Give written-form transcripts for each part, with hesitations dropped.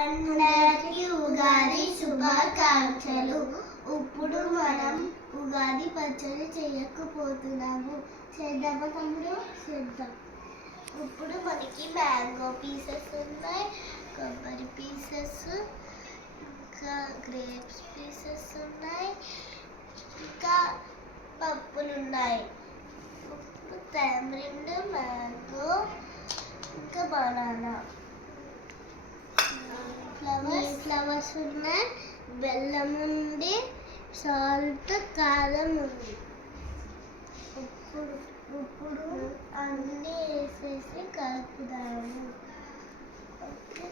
అందరికీ ఉగాది శుభాకాంక్షలు. ఇప్పుడు మనం ఉగాది పచ్చడి చేయకపోతున్నాము. చేద్దామా తమ్ముడు? చేద్దాం. ఇప్పుడు మనకి మ్యాంగో పీసెస్ ఉన్నాయి, కొబ్బరి పీసెస్, ఇంకా గ్రేప్స్ పీసెస్ ఉన్నాయి, ఇంకా పప్పులు ఉన్నాయి. టామరిండ్, మ్యాంగో, ఇంకా బనానా, ఫ్లవర్స్ ఉన్నాయి, బెల్లం ఉంది, సాల్ట్, కారం ఉంది. ఇప్పుడు అన్నీ వేసేసి కలుపుదాము. ఓకే,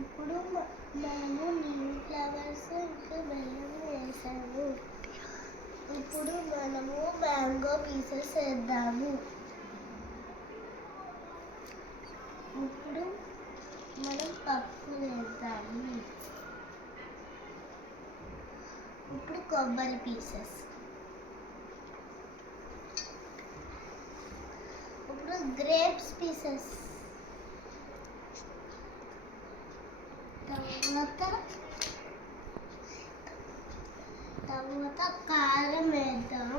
ఇప్పుడు మేము నీమ్ ఫ్లవర్స్ ఇంకా బెల్లం వేసాము. ఇప్పుడు మనము మ్యాంగో పీసెస్ వేద్దాము. ఇప్పుడు మనం పప్పు వేద్దాము. ఇప్పుడు కొబ్బరి పీసెస్, ఇప్పుడు గ్రేప్స్ పీసెస్, తర్వాత కారం వేద్దాం,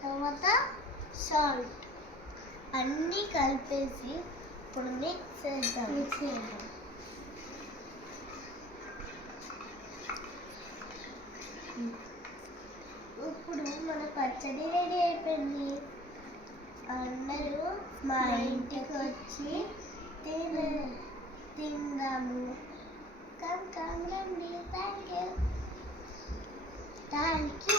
తర్వాత సాల్ట్ అన్నీ కలిపేసి ఇప్పుడు మిక్స్ చేద్దాం. ఇప్పుడు మన పచ్చడి రెడీ అయిపోయింది. అందరూ మా ఇంటికి వచ్చి తిందాము. రండి. Thank you.